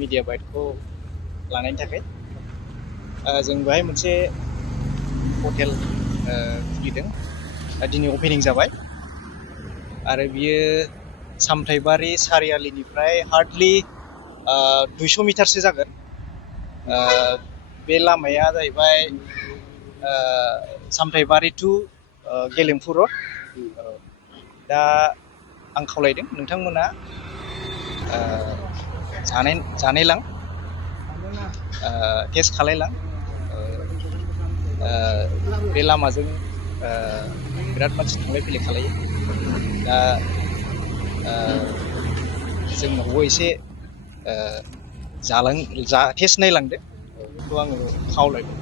Media बाइटखौ लानायनि थाखाय जों बेहाय मोनसे हटेल खुलिदों दिनै अपेनिं जाबाय आरो बियो सामथाइबारि सारियालिनिफ्राय हार्डलि 200 मिटारसो जागोन बे लामाया जाहैबाय सामथाइबारि टु गेलेमफु रड दा आं खावलायदों नोंथांमोना जानायलां टेस्ट खालायलां बे लामाजों बिराद मानसि थांलाय फैलाय खालायो दा जोंनावबो एसे टेस्ट नायलांदो बेखौ आङो खावलायदों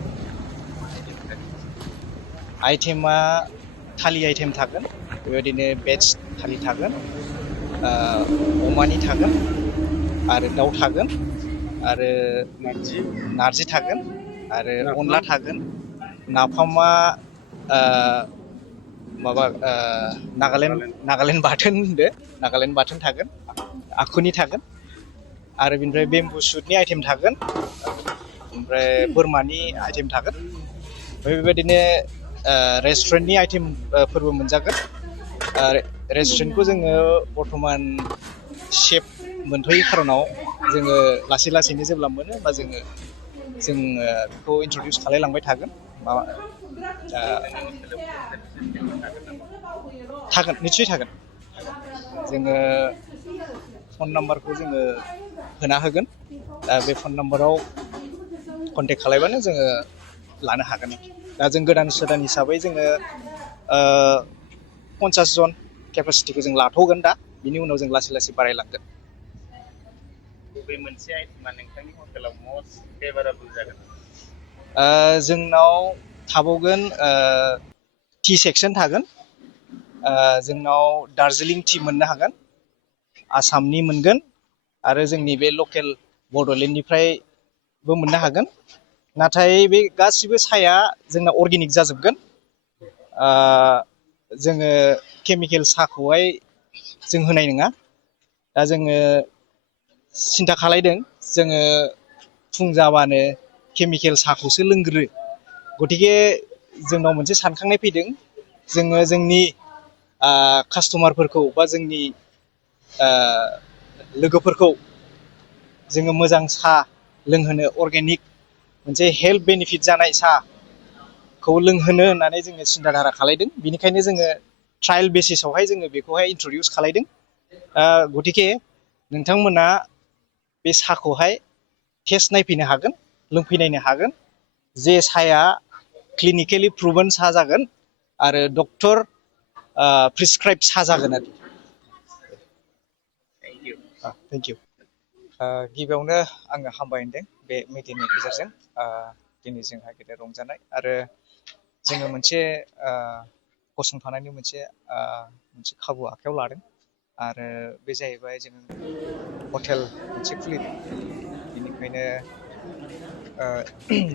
आइटेमा थालि आइटेम थागोन बेबायदिनो भेज थालि थागोन अमानि थागोन आरो दाउ थागोन आरो नारजि थागोन आरो अनला थागोन नाफामा माबा नागालेण्ड बाथोन होनदो नागालेण्ड बाथोन थागोन आखुनि थागोन आरो बिनिफ्राय बेम्बु सुटनि आइटेम थागोन ओमफ्राय बोरमानि आइटेम थागोन बेबायदिनो रेस्टुरेन्टनि आइटेम फोरबो मोनजागोन रेस्टुरेन्टखौ जोङो बर्थमान शेफ मोनथ'यै खारनाव जोङो लासै लासैनो जेब्ला मोनो होमबा जोङो बेखौ इन्ट्रडिउस खालायलांबाय थागोन थागोन निस्सय थागोन जोङो फन नाम्बारखौ जोङो होना होगोन दा बे फन नाम्बाराव कन्टेक्ट खालायबानो जोङो लानो हागोन दा जों गोदान हिसाबै जोङो 50 जन केपासिटिखौ जों लाथ'गोन दा बिनि उनाव जों लासै लासै बारायलांगोन बबे मोनसे आइटेमा नोंथांनि हटेलाव मस्ट फेभारेबल जागोन जोंनाव थाबावगोन टि सेक्सन थागोन जोंनाव दार्जिलिं टि मोननो हागोन आसामनि मोनगोन आरो जोंनि बे लकेल बड'लेण्डनिफ्रायबो मोननो हागोन नाथाय बे गासिबो साया जोंना अर्गेनिक जाजोबगोन जोङो केमिकेल साहाखौहाय जों होनाय नङा दा जोङो सिन्था खालायदों जोङो फुं जाबानो केमिकेल साहाखौसो लोंग्रो गतिके जोंनाव मोनसे सानखांनाय फैदों जोङो जोंनि कास्टमारफोरखौ बा जोंनि लोगोफोरखौ जोङो मोजां साहा लोंहोनो अर्गेनिक मोनसे हेल्थ बेनिफिट जानाय साहाखौ लोंहोनो होननानै जोङो सिन्था धारा खालायदों बिनिखायनो जोङो ट्रायल बेसिसावहाय जोङो बेखौहाय इन्ट्रडिउस खालायदों गतिके नोंथांमोना बे साहाखौहाय टेस्ट नायफैनो हागोन लोंफैनायनो हागोन जे साहाया क्लिनिकेलि प्रुभन साहा जागोन आरो डक्टर प्रिसक्राइब साहा जागोन आरो थेंक इउ गिबियावनो आङो हामबाय होनदों बे मिटिंनि गेजेरजों दिनै जोंहा गेदेर रंजानाय आरो जोङो मोनसे गसंथानायनि मोनसे खाबु आखायाव लादों आरो बे जाहैबाय जों हटेल मोनसे खुलिदों बेनिखायनो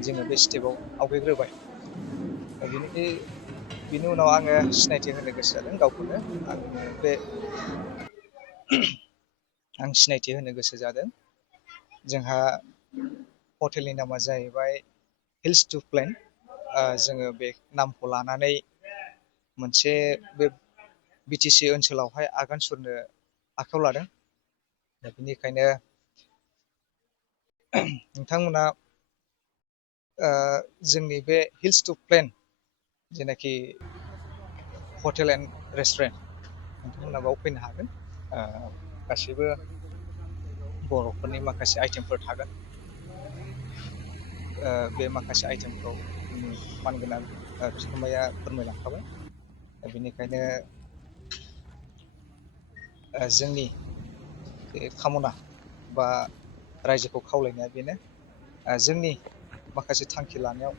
जोङो बे स्टेपाव आवगायग्रोबाय बिनि उनाव आङो सिनायथि होनो गोसो जादों गावखौनो आं सिनायथि होनो गोसो जादों जोंहा हटेलनि नामा जाहैबाय Hills2Plain जोङो बे नामखौ लानानै मोनसे बे BTC ओनसोलावहाय आगान सुरनो आखायाव लादों दा बेनिखायनो नोंथांमोना जोंनि बे Hills2Plain जेनाखि हटेल एन्ड रेस्टुरेन्ट नोंथांमोना बाव फैनो हागोन गासैबो बर'फोरनि माखासे आइटेमफोर थागोन बे माखासे आइटेमखौ मानगोनां बिगोमाया फोरमायलांखाबाय बेनिखायनो जोंनि खामना बा रायजोखौ खावलायनाया बेनो जोंनि माखासे थांखि लानायाव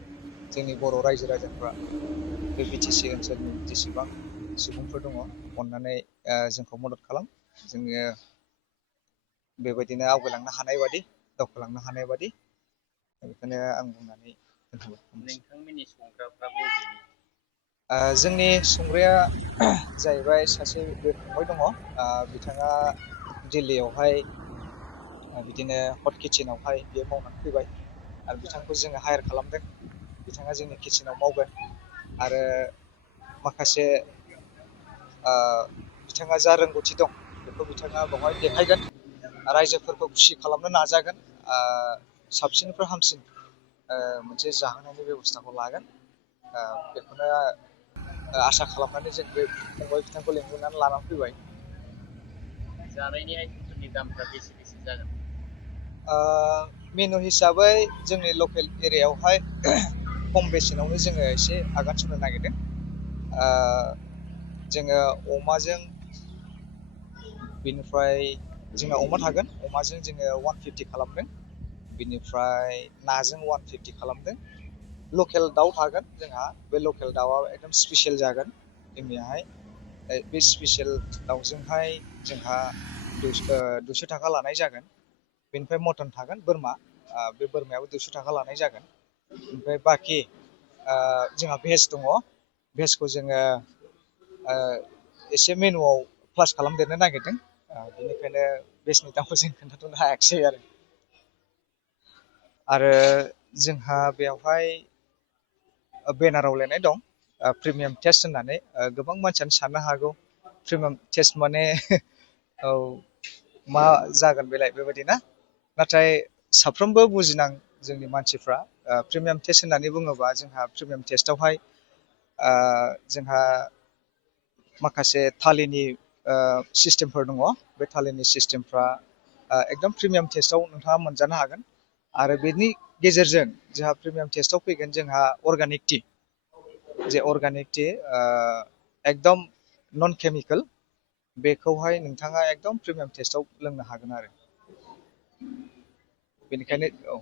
जोंनि बर' रायजो राजाफ्रा बे BTC ओनसोलनि जेसेबां सुबुंफोर दङ अननानै जोंखौ मदद खालाम जोङो बेबायदिनो आवगायलांनो हानाय बादि दावखोलांनो हानाय बादि बेखौनो आं बुंनानै दोनथ'बाय नोंथांमोननि संग्राफ्रा बबेनि जोंनि संग्राया जाहैबाय सासे बे फंबाय दङ बिथाङा दिल्लीयावहाय बिदिनो हट किटचेनावहाय बियो मावनानै फैबाय आरो बिथांखौ जोङो हायार खालामदों। बिथाङा जोंनि किटचेनाव मावगोन आरो माखासे बिथाङा जा रोंगौथि दं बेखौ बिथाङा बेवहाय देखायगोन। रायजोफोरखौ खुसि खालामनो नाजागोन। साबसिननिफ्राय हामसिन मोनसे जाहोनायनि बेब'स्थाखौ लागोन। बेखौनो आसा खालामनानै जों बे फंबाय बिथांखौ लेंहरनानै लानानै फैबाय। जानायनि आइटेमफोरनि दामफ्रा बेसे बेसे जागोन? मेनु हिसाबै जोंनि लकेल एरियायावहाय खम बेसेनावनो जोङो एसे आगान सुरनो नागिरदों। जोङो अमाजों बेनिफ्राय जोंना अमा थागोन। अमाजों जोङो 150 खालामदों। बिनिफ्राय नाजों 150 खालामदों। लकेल दाउ थागोन जोंहा। बे लकेल दाउआ एकदम स्पेसियेल जागोन जोंनियाहाय। बे स्पेसियेल दाउजोंहाय जोंहा 200 थाखा लानाय जागोन। बेनिफ्राय मटन थागोन बोरमा। बे बोरमायाबो 200 थाखा लानाय जागोन। ओमफ्राय बाखि जोंहा भेज दङ। भेजखौ जोङो एसे मेनुआव प्लास खालामदेरनो नागिरदों। बेनिखायनो भेजनि दामखौ जों खोन्थाथ'नो हायाखिसै आरो जोंहा बेवहाय बेनाराव लिरनाय दं प्रिमियाम टेस्ट होननानै। गोबां मानसियानो साननो हागौ प्रिमियाम टेस्ट माने औ मा जागोन बेलाय बेबायदि ना। नाथाय साफ्रोमबो बुजिनां जोंनि मानसिफ्रा प्रिमियाम टेस्ट होननानै बुङोबा जोंहा प्रिमियाम टेस्टआवहाय जोंहा माखासे थालिनि सिस्टेमफोर दङ। बे थालिनि सिस्टेमफ्रा एकदम प्रिमियाम टेस्टआव नोंथाङा मोनजानो हागोन। आरो बेनि गेजेरजों जोंहा प्रिमियाम टेस्टआव फैगोन जोंहा अर्गानिक टि। जे अर्गानिक टि एकदम नन केमिकेल। बेखौहाय नोंथाङा एकदम प्रिमियाम टेस्टआव लोंनो हागोन आरो। बेनिखायनो औ